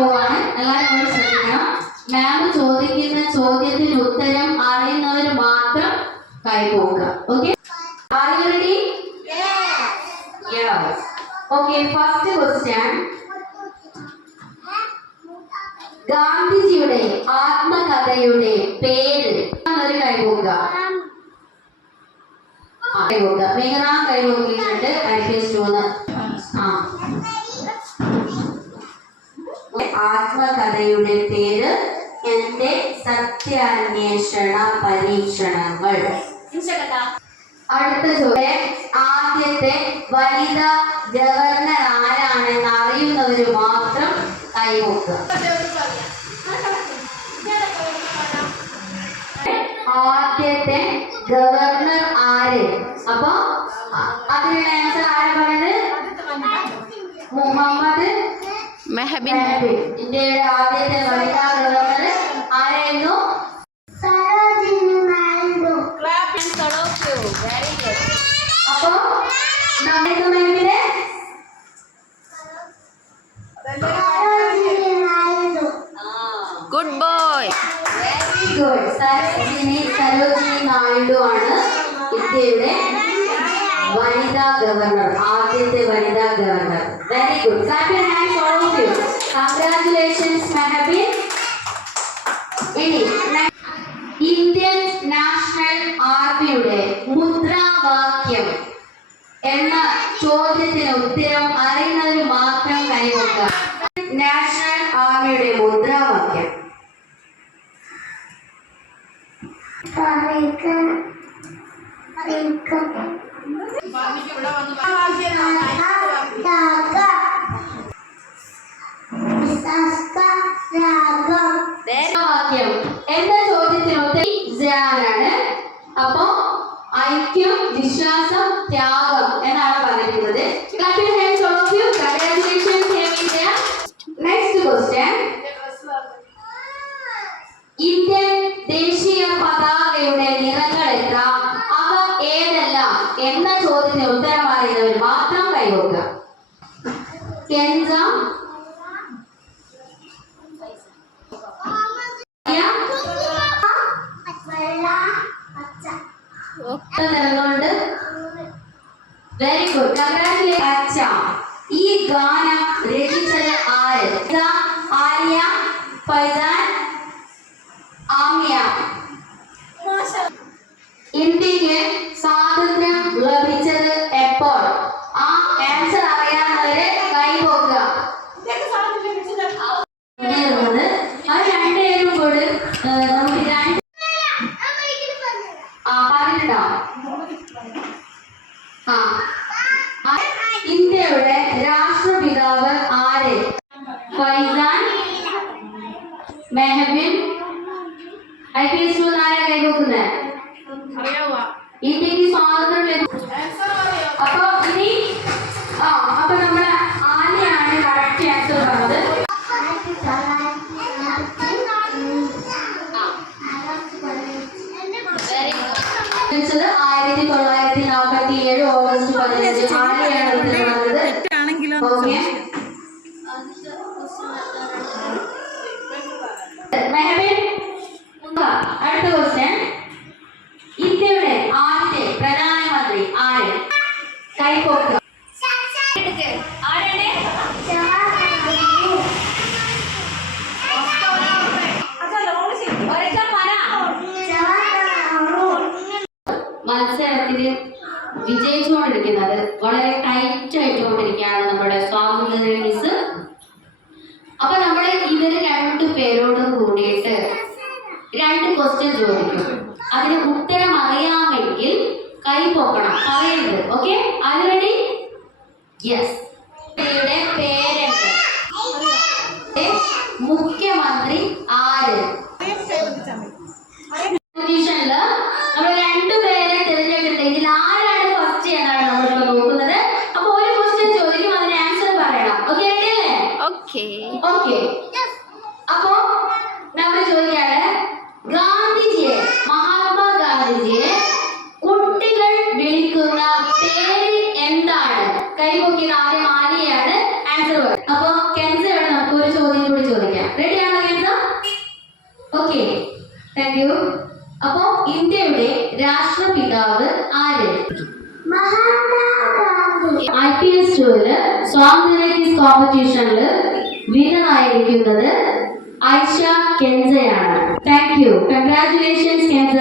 പോവാണ്. എല്ലാവരും കൂടി ശ്രദ്ധിക്കണം. മാം ചോദിക്കുന്ന ചോദ്യത്തിന് ഉത്തരം അറിയുന്നവർ മാത്രം കൈപോക്കുക. ഓക്കെ ഓക്കെ ഫസ്റ്റ് ക്വസ്റ്റ്യൻ ഗാന്ധിജിയുടെ ആത്മകഥയുടെ പേര് എന്നൊരു കൈപോക്കുക. കൈപോക്കുക. മേഘന കൈപോക്കിയിട്ടുണ്ട്. ഐ പി എസ് മൂന്ന് ആത്മകഥയുടെ പേര് എന്റെ സത്യാന്വേഷണ പരീക്ഷണങ്ങൾ. അടുത്ത ചോദ്യം. ആദ്യത്തെ വനിതാ ഗവർണർ ആരാണെന്ന് അറിയുന്നവര് മാത്രം കൈമുക്കുക. ആദ്യത്തെ ഗവർണർ ആര്? അപ്പൊ അതിനുള്ള ആൻസർ ആരാ പറഞ്ഞത്? മുഹമ്മദ് മെഹബിൻ. ഇന്ത്യയുടെ ആദ്യത്തെ വനിതാ ഗവർണർ ആരായിരുന്നു അപ്പൊ നമ്മുടെ മെഹബിനെ good boy very good Sarojini Sarojini Naidu ആണ് ഇന്ത്യയുടെ വനിതാ ഗവർണർ ആദ്യത്തെ വനിതാ ഇനി നെ- ഇന്ത്യൻ നാഷണൽ ആർമിയുടെ മുദ്രാവാക്യം എന്ന ചോദ്യത്തിന് ഉത്തരം അറിയുന്നവർ മാത്രം കൈവക്കുക നാഷണൽ ആർമിയുടെ മുദ്രാവാക്യം വാക്യം ത്യാഗം എന്നാണ് പറയുന്നത് of you. Congratulations, Team India. Next question. Indian ദേശീയ പതാകയുടെ നിറങ്ങൾ എത്ര അവ ഏതെല്ലാം എന്ന ചോദ്യത്തിന് ഉത്തരം അറിയുന്നവർ മാത്രം കൈവക്കുക കെൻസ നിറങ്ങളുണ്ട് വെരി ഗുഡ് കൺഗ്രാറ്റുലേഷൻ അച്ഛ ഈ ഗാനം രചിച്ചത് ആര് ഇതാ ആര്യ ഫൈസാൻ ആമിയ ഇന്ത്യക്ക് Faizan Mehbin I P S ആരാ കൈവക്കുന്നത് ഇന്ത്യയ്ക്ക് സ്വാതന്ത്ര്യം ലഭിച്ചു അപ്പൊ ഇനി ആ അപ്പൊ നമ്മുടെ ആനയാണ് കറക്റ്റ് ആൻസർ പറഞ്ഞത് ജനിച്ചത് ആയിരത്തി അടുത്ത പ്രധാനമന്ത്രി വിജയിച്ചുകൊണ്ടിരിക്കുന്നത് വളരെ ടൈറ്റ് ആയിട്ടുകൊണ്ടിരിക്കുകയാണ് നമ്മുടെ സ്വാതന്ത്ര്യ മിസ് അപ്പൊ നമ്മൾ ഇവർ രണ്ടു പേരോടും കൂടിയിട്ട് രണ്ട് ക്വസ്റ്റ്യൻ ചോദിക്കും. അതിന് ഉത്തരം അറിയാമെങ്കിൽ കൈ പോക്കണം. പറയരുത്. ഓക്കെ അത് റെഡി യെസ് പേരെ മുഖ്യമന്ത്രി ആര്? അപ്പോ നമ്മൾ ചോദിക്കാണ് ഗാന്ധിജിയെ മഹാത്മാഗാന്ധിജിയെ കുട്ടികൾ വിളിക്കുന്ന പേര് എന്താണ്? കൈപൊക്കി ആദ്യം ആനയാണ് ആൻസർ അപ്പോ കെൻസയോട് നമുക്ക് ഒരു ചോദ്യം കൂടി ചോദിക്കാം. റെഡിയാണോ കെൻസ? ഓക്കെ. താങ്ക് അപ്പോ ഇന്ത്യയുടെ രാഷ്ട്രപിതാവ് ആര്? ഐ പി എസ് ടൂവിൽ സ്വാതന്ത്ര്യ കോമ്പറ്റീഷനിൽ വിന്നറായിരിക്കുന്നത് Aisha കെൻസയാണ്. Thank you congratulations Kenza.